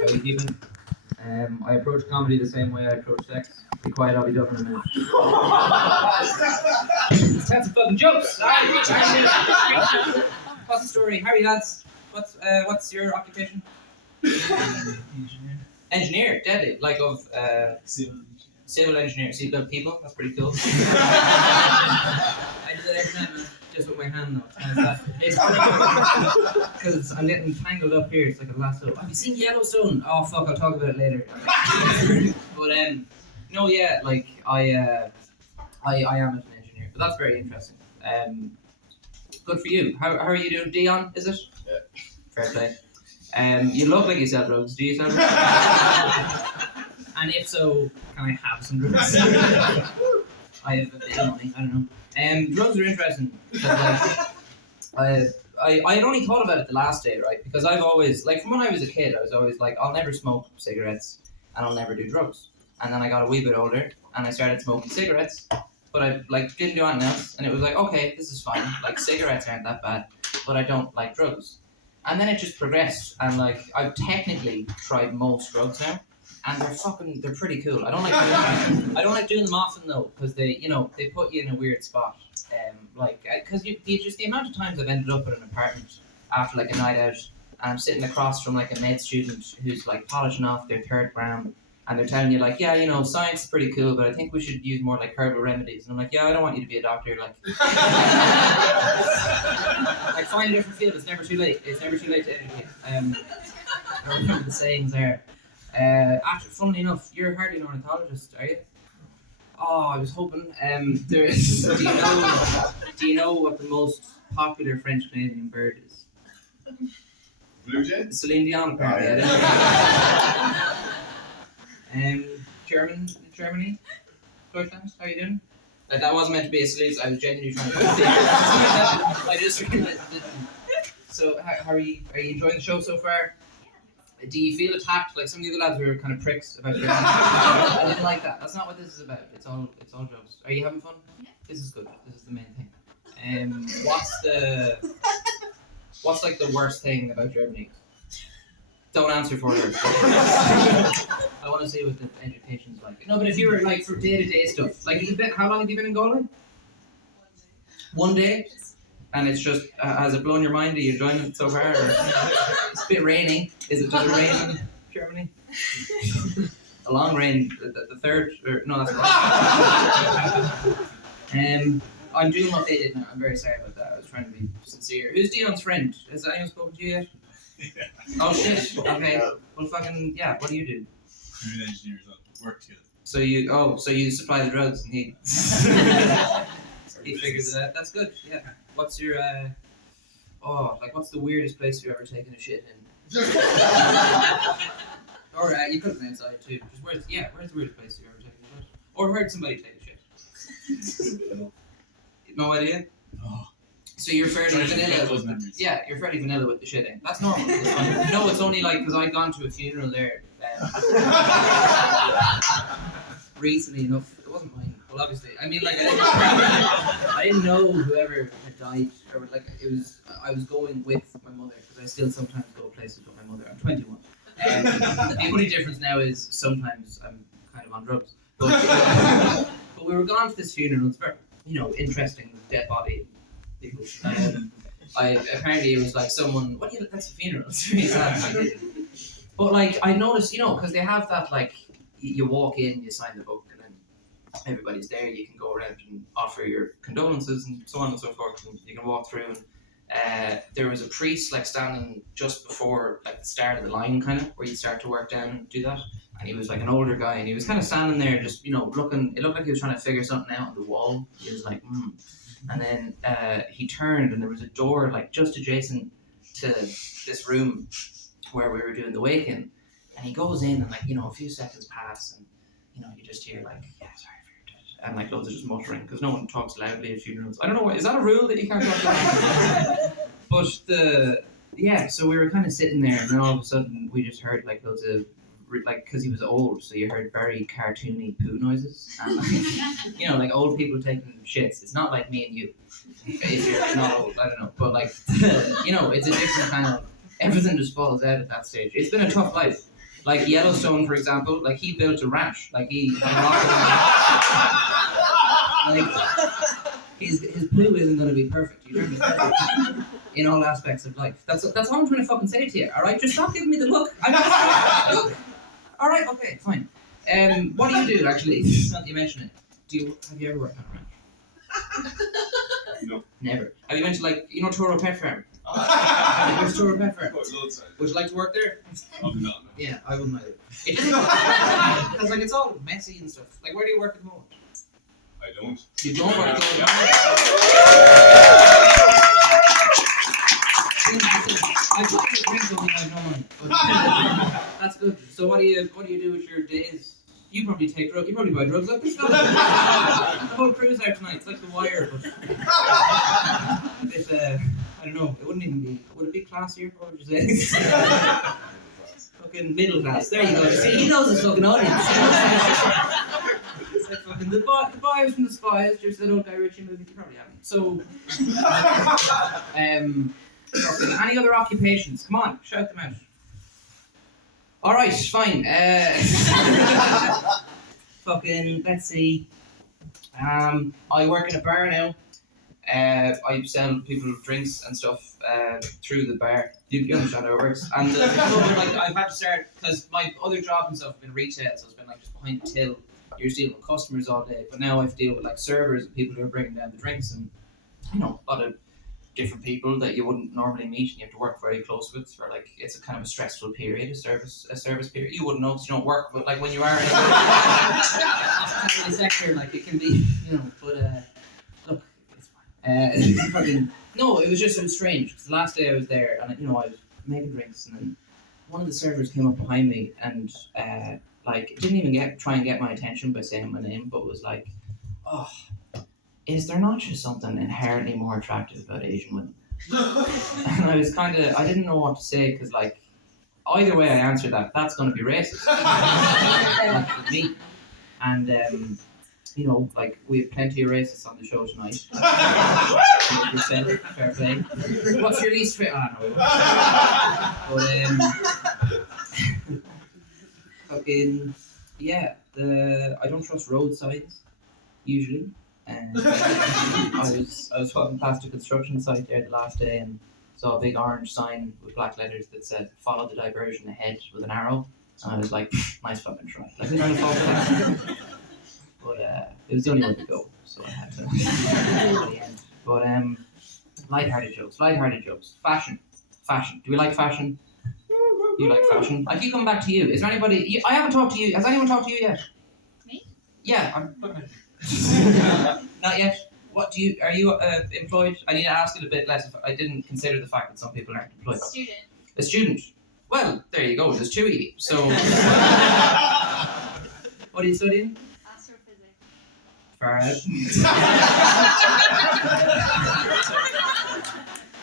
How you keeping? I approach comedy the same way I approach sex. Be quiet, I'll be done in a minute. It's time for fucking jokes! What's the story? How are you lads? What's your occupation? Engineer, deadly. Like of civil engineer. See the people? That's pretty cool. I do that every time, man. Just with my hand though. It's funny because I'm getting tangled up here. It's like a lasso. Have you seen Yellowstone? Oh fuck, I'll talk about it later. But no, yeah, like I am an engineer, but that's very interesting. Good for you. How are you doing, Dion? Is it? Yeah. Fair play. You look like you sell drugs. Do you sell drugs? And if so, can I have some drugs? I have a bit of money. I don't know. Drugs are interesting because I had only thought about it the last day, right? Because I've always, like, from when I was a kid, I was always like, I'll never smoke cigarettes and I'll never do drugs. And then I got a wee bit older and I started smoking cigarettes, but I didn't do anything else. And it was like, okay, this is fine. Like, cigarettes aren't that bad, but I don't like drugs. And then it just progressed, and like I've technically tried most drugs now, and they're pretty cool. I don't like doing them often though, because they put you in a weird spot. Because just the amount of times I've ended up at an apartment after like a night out, and I'm sitting across from like a med student who's like polishing off their 3rd gram, and they're telling you like, yeah, science is pretty cool, but I think we should use more like herbal remedies. And I'm like, yeah, I don't want you to be a doctor. Like, like find a different field. It's never too late. It's never too late to educate. I remember the sayings there. Actually, funnily enough, you're hardly an ornithologist, are you? Oh, I was hoping. Do you know what the most popular French Canadian bird is? Blue Jay? Celine Dion, apparently. Germany? Deutschland, how are you doing? Like, that wasn't meant to be a salute, I was genuinely trying to I just realized it didn't. So, how are you enjoying the show so far? Do you feel attacked? Like some of the other lads were kind of pricks about Germany. I didn't like that. That's not what this is about. It's all jokes. Are you having fun? Yeah. This is good. This is the main thing. What's like the worst thing about Germany? Don't answer for her. I want to see what the education's like. No, but if you were like for day-to-day stuff, like how long have you been in Galway? 1 day? And it's just, has it blown your mind? Are you enjoying it so far? Or it's a bit rainy. Is it just a rain in Germany? A long rain, the third, or no, that's wrong. I'm doing what they did now. I'm very sorry about that. I was trying to be sincere. Who's Dion's friend? Has anyone spoken to you yet? Yeah. Oh shit. Okay. Well, fucking yeah. What do you do? We're engineers that work together. So you supply the drugs and he he figures it out. That's good. Yeah. What's your what's the weirdest place you've ever taken a shit in? Or you could have been outside too. Just where's the weirdest place you've ever taken a shit? Or heard somebody take a shit? No idea? No. So you're fairly vanilla. Yeah, you're fairly vanilla with the shitting. That's normal. No, it's only like because I'd gone to a funeral there recently enough. It wasn't mine. Well, obviously, I mean, like I didn't know whoever had died, or like it was. I was going with my mother because I still sometimes go places with my mother. I'm 21. The only difference now is sometimes I'm kind of on drugs. But we were gone to this funeral. It's very, interesting dead body. People. Apparently it was like someone. That's a funeral. It's really sad. But like I noticed, because they have that like you walk in, you sign the book, and then everybody's there. You can go around and offer your condolences and so on and so forth. And you can walk through. And there was a priest like standing just before like the start of the line, kind of where you start to work down and do that. And he was like an older guy, and he was kind of standing there, just looking. It looked like he was trying to figure something out on the wall. He was like, And then he turned, and there was a door like just adjacent to this room where we were doing the wake-in. And he goes in, and like a few seconds pass, and you just hear like, yeah, sorry for your death, and like loads of just muttering because no one talks loudly at funerals. I don't know, is that a rule that you can't talk loudly? But so we were kind of sitting there, and then all of a sudden we just heard like loads of because he was old, so you heard very cartoony poo noises, and like, like old people taking shits. It's not like me and you, if you're not old, I don't know, but like, it's a different kind of, everything just falls out at that stage. It's been a tough life. Like Yellowstone, for example, like he built a ranch. Like he like his poo isn't going to be perfect. You know what I mean? In all aspects of life. That's all I'm trying to fucking say to you. All right, just stop giving me the look. I'm just look. All right, okay, fine. What do you do actually? Not that you mention it. Have you ever worked on a ranch? No. Never. Have you been to Toro Pet Farm? Where's Toro Pet Farm? Would you like to work there? Not. Yeah, I wouldn't either. It doesn't because it's all messy and stuff. Like, where do you work at the moment? I don't. You don't work at the moment. I thought you drink something I know money. That's good. So what do you do with your days? You probably take drugs. You probably buy drugs up. The whole crew's out tonight. It's like The Wire, but a bit. I don't know. It wouldn't even be. Would it be classier? What would you say? Fucking middle class. There you go. See, he knows his fucking audience. It's like fucking the boys from The Spies. Just that old Guy Ritchie movie. You probably haven't. So, fucking any other occupations? Come on, shout them out. All right, fine. Fucking, let's see. I work in a bar now. I sell people drinks and stuff through the bar. You understand how it works. And I've had to start because my other job and stuff have been retail, so it's been like just behind the till. You're dealing with customers all day, but now I have to deal with like servers and people who are bringing down the drinks, and a lot of different people that you wouldn't normally meet, and you have to work very close with. For like, it's a kind of a stressful period, a service period. You wouldn't know because you don't work, but like when you are in the sector, like it can be, But look, it's fine. No, it was strange because the last day I was there, and I was making drinks, and then one of the servers came up behind me and didn't even try and get my attention by saying my name, but was like, "Oh, is there not just something inherently more attractive about Asian women?" And I didn't know what to say because either way I answer that's going to be racist. For me. And we have plenty of racists on the show tonight. 100% fair play. What's your least favorite? I don't trust road signs usually. And I was walking past a construction site there the last day and saw a big orange sign with black letters that said "Follow the diversion ahead" with an arrow, and I was like, nice fucking try. Like, I'm trying to follow that. But it was the only way to go, so I had to at the end. But lighthearted jokes. Fashion. Do we like fashion? You like fashion? I keep coming back to you. Is there anybody? I haven't talked to you. Has anyone talked to you yet? Me? Yeah, I'm looking at you. Not yet. Are you employed? I need to ask it a bit less. If I didn't consider the fact that some people aren't employed. A student. Well, there you go. There's two of you. So, what are you studying? Astrophysics. Far out.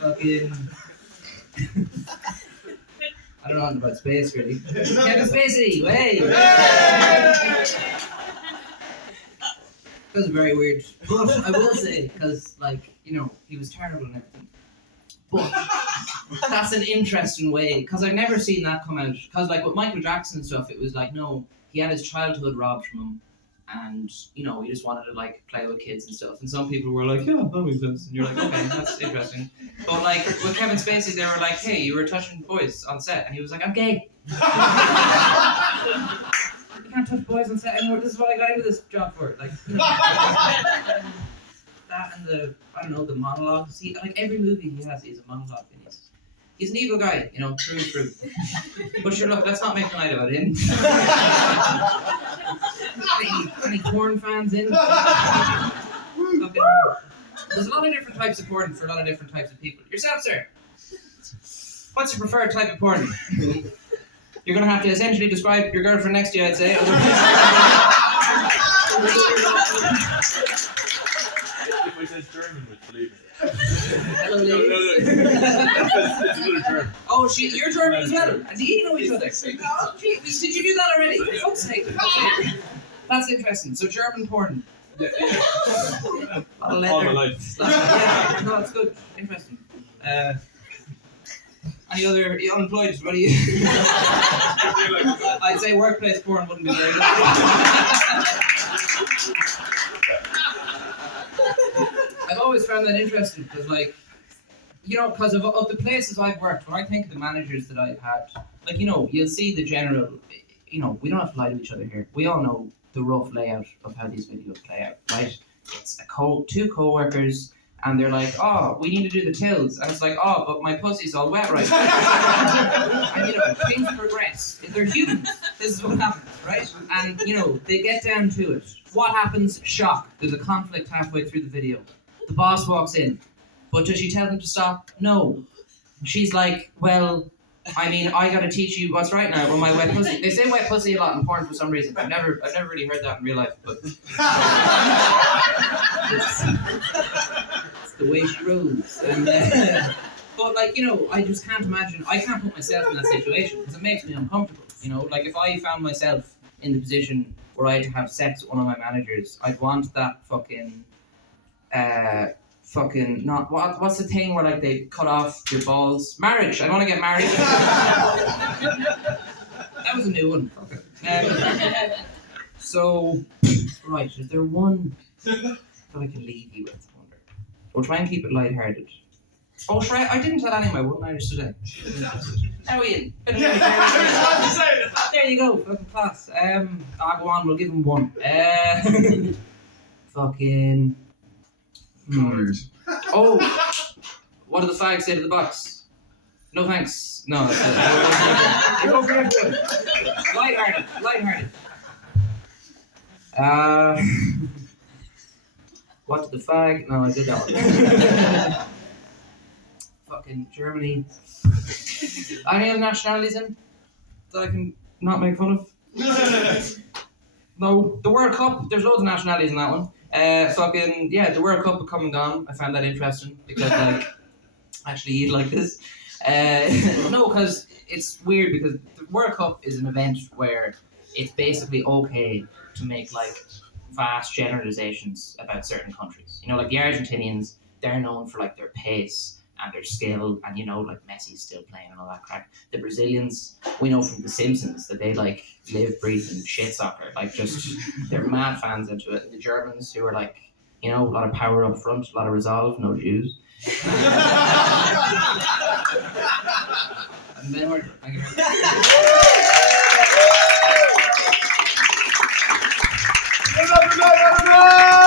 Fucking. I don't know nothing about space really. Kevin Spacey, hey! That was very weird. But I will say, because he was terrible and everything. But that's an interesting way, because I've never seen that come out. Because with Michael Jackson and stuff, it was no, he had his childhood robbed from him, and he just wanted to play with kids and stuff. And some people were like, yeah, that makes sense. And you're like, okay, that's interesting. But with Kevin Spacey, they were like, hey, you were touching boys on set, and he was like, I'm gay. You can't touch boys on set anymore. This is what I got into this job for. That and the monologues. Every movie he has, he's a monologue, and he's an evil guy, true. But sure, look, let's not make a night about him. any porn fans in? There's a lot of different types of porn for a lot of different types of people. Yourself, sir. What's your preferred type of porn? You're going to have to essentially describe your girlfriend next to you, I'd say. If I said German, would believe me. Hello, No. ladies. It's another term. Oh, you're German as well. And do you know each other? Did you do that already? For fuck's sake. Okay. That's interesting. So German porn. Yeah. All my life. Yeah, no, that's good. Interesting. Any other unemployed? What do you? I'd say workplace porn wouldn't be very good. I've always found that interesting because, like, you know, because of the places I've worked, when I think of the managers that I've had, like, you know, you'll see the general, you know, we don't have to lie to each other here. We all know the rough layout of how these videos play out, right? It's two co-workers, and they're like, oh, we need to do the tills. And it's like, oh, but my pussy's all wet right now. And, you know, things progress. They're humans. This is what happens, right? And, you know, they get down to it. What happens? Shock. There's a conflict halfway through the video. The boss walks in. But does she tell them to stop? No. She's like, well, I mean, I gotta teach you what's right now with my wet pussy. They say wet pussy a lot in porn for some reason. I've never really heard that in real life, but it's the way she rolls. And, but like, you know, I just can't imagine. I can't put myself in that situation because it makes me uncomfortable. You know, like if I found myself in the position where I had to have sex with one of my managers, I'd want that fucking not what's the thing where like they cut off your balls? Marriage. I want to get married. That was a new one. So right, is there one that I can leave you with? I wonder. We'll try and keep it lighthearted. Oh, sure, I didn't tell any of my one-liners today. Now Ian. There you go, fucking class. I'll go on, we'll give him one. Fucking. Oh, what did the fag say to the box? No thanks. No, that's it. Go for everyone. Lighthearted. What did the fag? No, I did that one. Fucking Germany. Any other nationalities in that I can not make fun of? No, the World Cup. There's loads of nationalities in that one. The World Cup will come and gone. I found that interesting because, like, actually you'd like this. No, because it's weird because the World Cup is an event where it's basically okay to make, like, vast generalizations about certain countries. You know, like the Argentinians, they're known for, like, their pace and their skill, and, you know, like Messi's still playing and all that crap. The Brazilians, we know from The Simpsons that they, like, live, breathe, and shit soccer. Like, just, they're mad fans into it. And the Germans, who are, like, you know, a lot of power up front, a lot of resolve, no Jews. And then thank you very much.